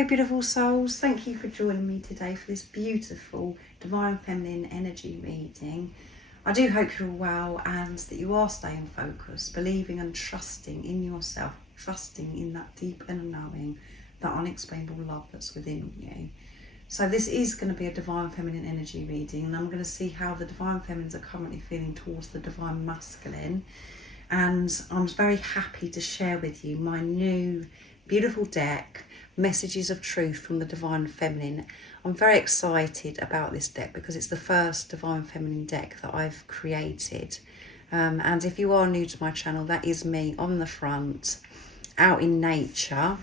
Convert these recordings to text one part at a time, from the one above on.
Hello beautiful souls, thank you for joining me today for this beautiful Divine Feminine energy reading. I do hope you're well and that you are staying focused, believing and trusting in yourself, trusting in that deep inner knowing, that unexplainable love that's within you. So this is going to be a Divine Feminine energy reading, and I'm going to see how the Divine Feminines are currently feeling towards the Divine Masculine. And I'm very happy to share with you my new beautiful deck, Messages of Truth from the Divine Feminine. I'm very excited about this deck because it's the first Divine Feminine deck that I've created. And if you are new to my channel, that is me on the front, out in nature.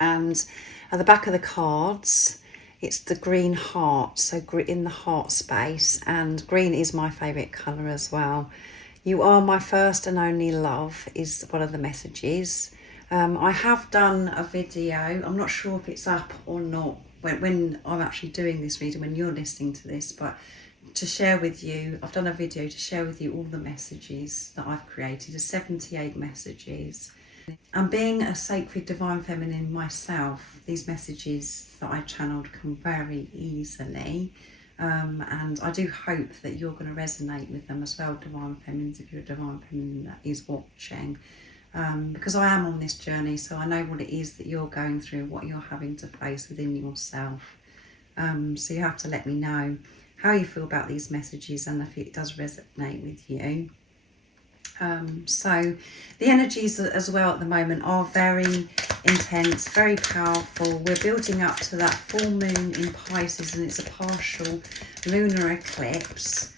And at the back of the cards, it's the green heart, so in the heart space, and green is my favourite colour as well. You are my first and only love is one of the messages. I have done a video, I'm not sure if it's up or not when I'm actually doing this reading, when you're listening to this, but to share with you, I've done a video to share with you all the messages that I've created, the 78 messages. And being a sacred Divine Feminine myself, these messages that I channeled come very easily. And I do hope that you're going to resonate with them as well, Divine Feminines, if you're a Divine Feminine that is watching. Because I am on this journey, so I know what it is that you're going through, what you're having to face within yourself. So you have to let me know how you feel about these messages and if it does resonate with you. So the energies as well at the moment are very intense, very powerful. We're building up to that full moon in Pisces, and it's a partial lunar eclipse.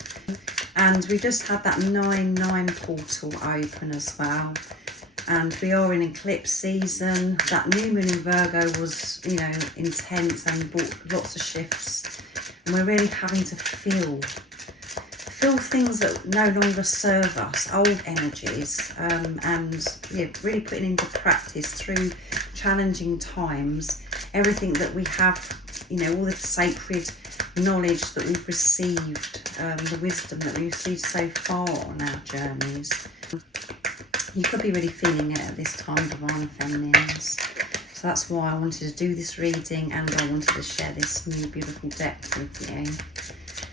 And we just had that 9/9 portal open as well. And we are in eclipse season. That new moon in Virgo was, you know, intense and brought lots of shifts. And we're really having to feel things that no longer serve us, old energies, and yeah, really putting into practice through challenging times everything that we have, you know, all the sacred knowledge that we've received, the wisdom that we've received so far on our journeys. You could be really feeling it at this time, Divine Feminines. So that's why I wanted to do this reading, and I wanted to share this new beautiful deck with you.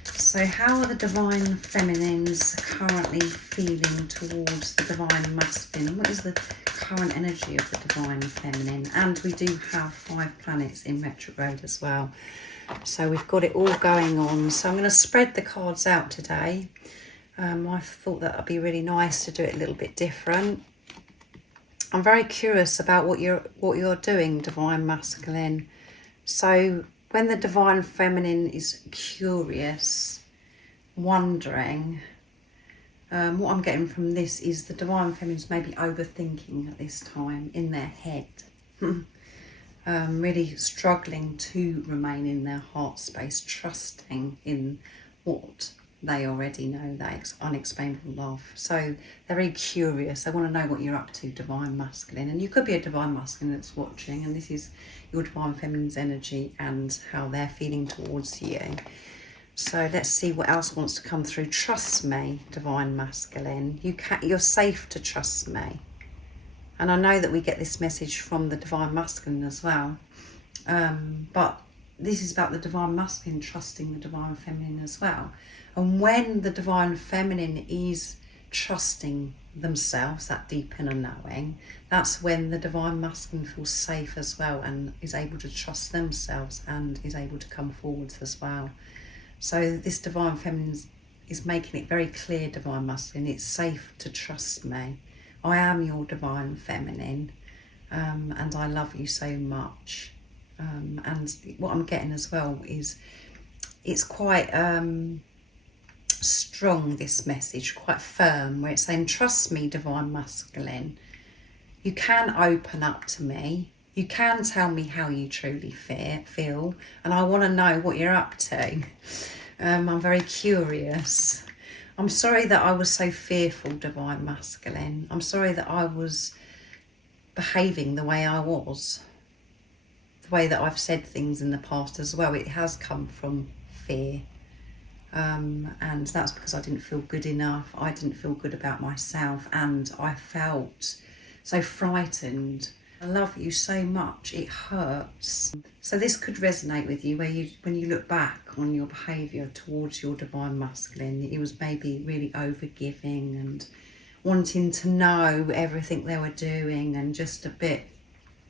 So how are the Divine Feminines currently feeling towards the Divine Masculine? What is the current energy of the Divine Feminine? And we do have 5 planets in retrograde as well. So we've got it all going on. So I'm going to spread the cards out today. I thought that would be really nice to do it a little bit different. I'm very curious about what you're doing, Divine Masculine. So when the Divine Feminine is curious, wondering, what I'm getting from this is the Divine Feminines may be overthinking at this time in their head. Really struggling to remain in their heart space, trusting in what they already know, that unexplainable love. So they're very curious. They want to know what you're up to, Divine Masculine. And you could be a Divine Masculine that's watching, and this is your Divine Feminine's energy and how they're feeling towards you. So let's see what else wants to come through. Trust me, Divine Masculine. You're safe to trust me. And I know that we get this message from the Divine Masculine as well. But this is about the Divine Masculine trusting the Divine Feminine as well. And when the Divine Feminine is trusting themselves, that deep inner knowing, that's when the Divine Masculine feels safe as well and is able to trust themselves and is able to come forwards as well. So this Divine Feminine is making it very clear, Divine Masculine, it's safe to trust me. I am your Divine Feminine, and I love you so much. And what I'm getting as well is it's quite strong, this message, quite firm, where it's saying, trust me, Divine Masculine. You can open up to me. You can tell me how you truly feel, and I want to know what you're up to. I'm very curious. I'm sorry that I was so fearful, Divine Masculine. I'm sorry that I was behaving the way I was. The way that I've said things in the past as well. It has come from fear. And that's because I didn't feel good enough. I didn't feel good about myself, and I felt so frightened I love you so much, it hurts. So this could resonate with you, when you look back on your behaviour towards your divine masculine, it was maybe really overgiving and wanting to know everything they were doing, and just a bit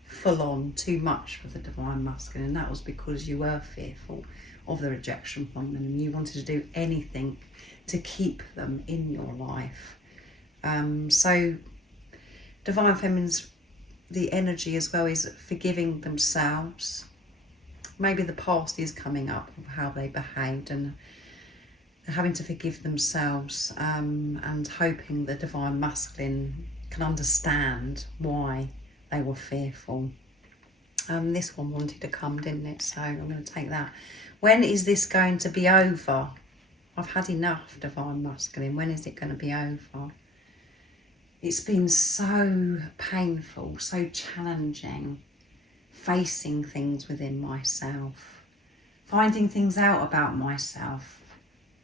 full on, too much for the divine masculine. And that was because you were fearful of the rejection from them, and you wanted to do anything to keep them in your life. So divine feminine's, the energy as well is forgiving themselves. Maybe the past is coming up of how they behaved, and they're having to forgive themselves, and hoping the divine masculine can understand why they were fearful. This one wanted to come, didn't it? So I'm going to take that. When is this going to be over? I've had enough, divine masculine. When is it going to be over? It's been so painful, so challenging, facing things within myself, finding things out about myself,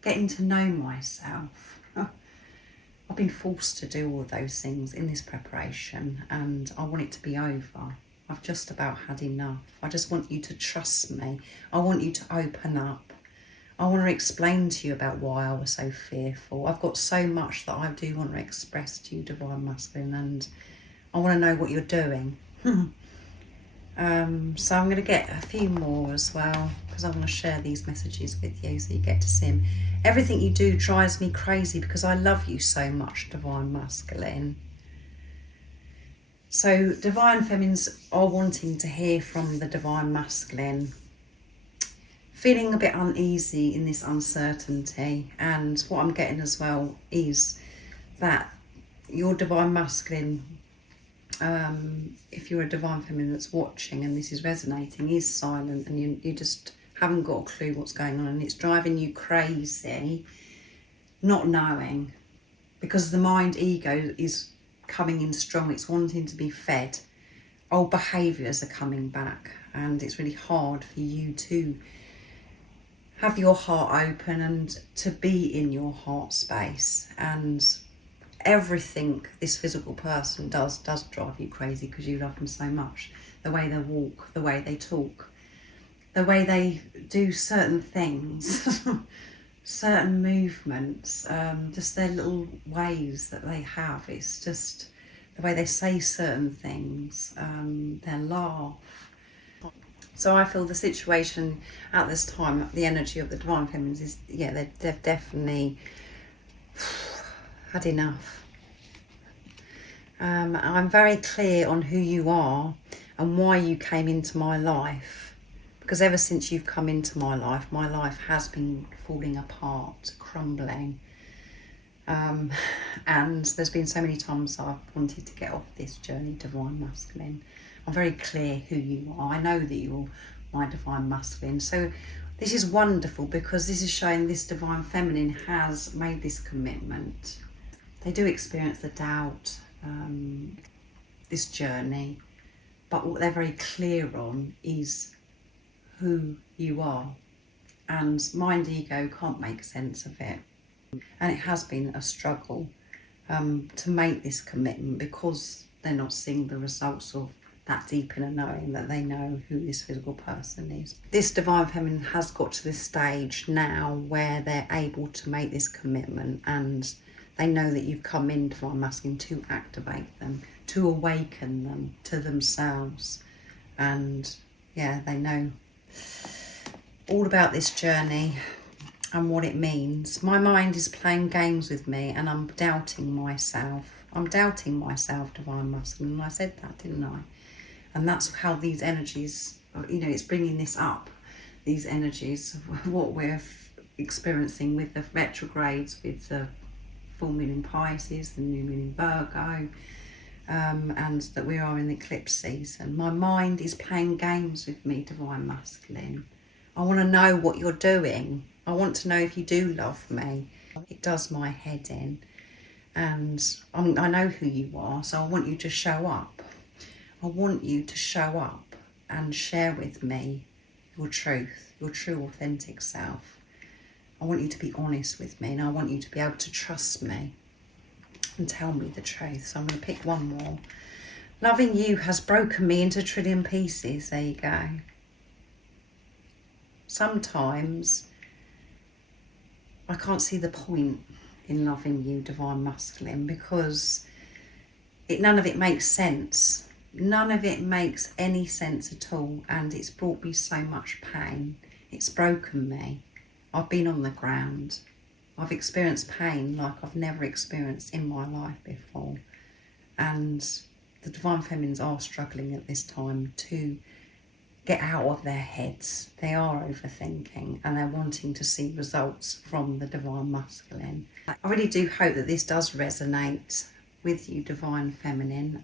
getting to know myself. I've been forced to do all those things in this preparation, and I want it to be over. I've just about had enough. I just want you to trust me. I want you to open up. I want to explain to you about why I was so fearful. I've got so much that I do want to express to you, divine masculine, and I want to know what you're doing. So I'm going to get a few more as well, because I want to share these messages with you so you get to see them. Everything you do drives me crazy because I love you so much, divine masculine. So divine feminines are wanting to hear from the divine masculine, feeling a bit uneasy in this uncertainty. And what I'm getting as well is that your divine masculine, if you're a divine feminine that's watching and this is resonating, is silent, and you just haven't got a clue what's going on, and it's driving you crazy not knowing, because the mind ego is coming in strong. It's wanting to be fed. Old behaviours are coming back, and it's really hard for you to have your heart open and to be in your heart space. And everything this physical person does drive you crazy because you love them so much. The way they walk, the way they talk, the way they do certain things, certain movements, just their little ways that they have. It's just the way they say certain things, their laugh. So I feel the situation at this time, the energy of the divine feminines is, yeah, they've definitely had enough. I'm very clear on who you are and why you came into my life, because ever since you've come into my life has been falling apart, crumbling. And there's been so many times I've wanted to get off this journey, divine masculine. I'm very clear who you are. I know that you're my divine masculine. So this is wonderful, because this is showing this divine feminine has made this commitment. They do experience the doubt, this journey, but what they're very clear on is who you are. And mind ego can't make sense of it. And it has been a struggle to make this commitment, because they're not seeing the results of that deep inner knowing that they know who this physical person is. This divine feminine has got to this stage now where they're able to make this commitment, and they know that you've come in, divine masculine, to activate them, to awaken them to themselves. And yeah, they know all about this journey and what it means. My mind is playing games with me, and I'm doubting myself. I'm doubting myself, divine masculine, and I said that, didn't I? And that's how these energies, you know, it's bringing this up, these energies of what we're experiencing with the retrogrades, with the full moon in Pisces, the new moon in Virgo, and that we are in the eclipse season. My mind is playing games with me, divine masculine. I want to know what you're doing. I want to know if you do love me. It does my head in. And I know who you are, so I want you to show up. I want you to show up and share with me your truth, your true authentic self. I want you to be honest with me, and I want you to be able to trust me and tell me the truth. So I'm going to pick one more. Loving you has broken me into a trillion pieces. There you go. Sometimes I can't see the point in loving you, Divine Masculine, because none of it makes sense. None of it makes any sense at all, and it's brought me so much pain. It's broken me. I've been on the ground. I've experienced pain like I've never experienced in my life before. And the Divine Feminines are struggling at this time to get out of their heads. They are overthinking and they're wanting to see results from the Divine Masculine. I really do hope that this does resonate with you, Divine Feminine.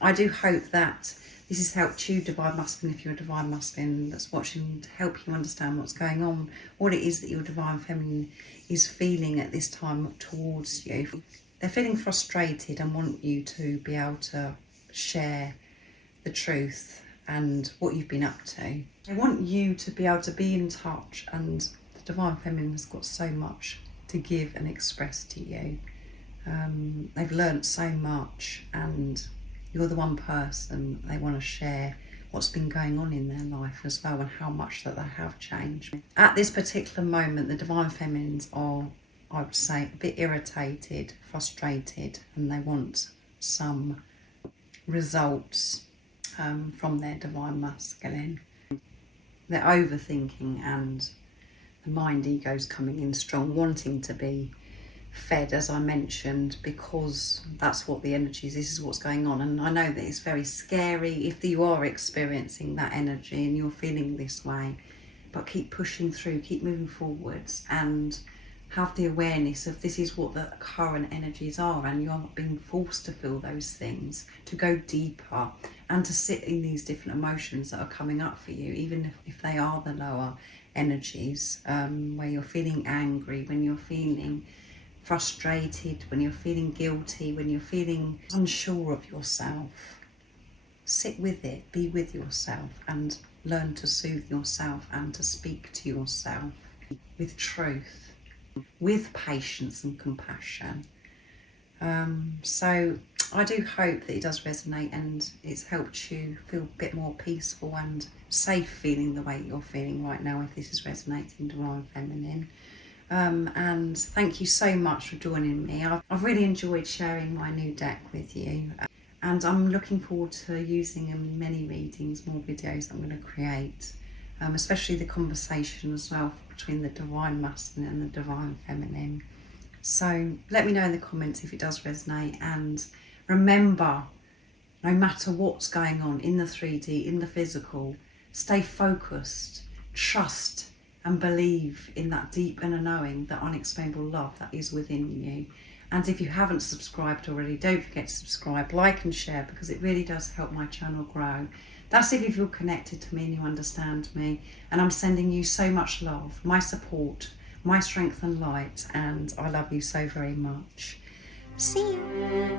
I do hope that this has helped you, Divine Masculine, if you're a Divine Masculine that's watching, to help you understand what's going on, what it is that your Divine Feminine is feeling at this time towards you. They're feeling frustrated and want you to be able to share the truth and what you've been up to. They want you to be able to be in touch, and the Divine Feminine has got so much to give and express to you. They've learnt so much, and you're the one person they want to share what's been going on in their life as well, and how much that they have changed. At this particular moment, the Divine Feminines are, I would say, a bit irritated, frustrated, and they want some results from their Divine Masculine. They're overthinking, and the mind ego's coming in strong, wanting to be fed, as I mentioned, because that's what the energy is. This is what's going on, and I know that it's very scary if you are experiencing that energy and you're feeling this way, but keep pushing through, keep moving forwards, and have the awareness of this is what the current energies are, and you're not being forced to feel those things, to go deeper and to sit in these different emotions that are coming up for you, even if they are the lower energies, where you're feeling angry, when you're feeling frustrated, when you're feeling guilty, when you're feeling unsure of yourself. Sit with it, be with yourself, and learn to soothe yourself and to speak to yourself with truth, with patience and compassion. So I do hope that it does resonate and it's helped you feel a bit more peaceful and safe feeling the way you're feeling right now, if this is resonating, Divine Feminine. And thank you so much for joining me. I've really enjoyed sharing my new deck with you, and I'm looking forward to using them in many readings, more videos I'm going to create, especially the conversation as well between the Divine Masculine and the Divine Feminine. So let me know in the comments if it does resonate, and remember, no matter what's going on in the 3D, in the physical, stay focused, trust and believe in that deep inner knowing, that unexplainable love that is within you. And if you haven't subscribed already, don't forget to subscribe, like and share, because it really does help my channel grow. That's if you feel connected to me and you understand me. And I'm sending you so much love, my support, my strength and light, and I love you so very much. See you.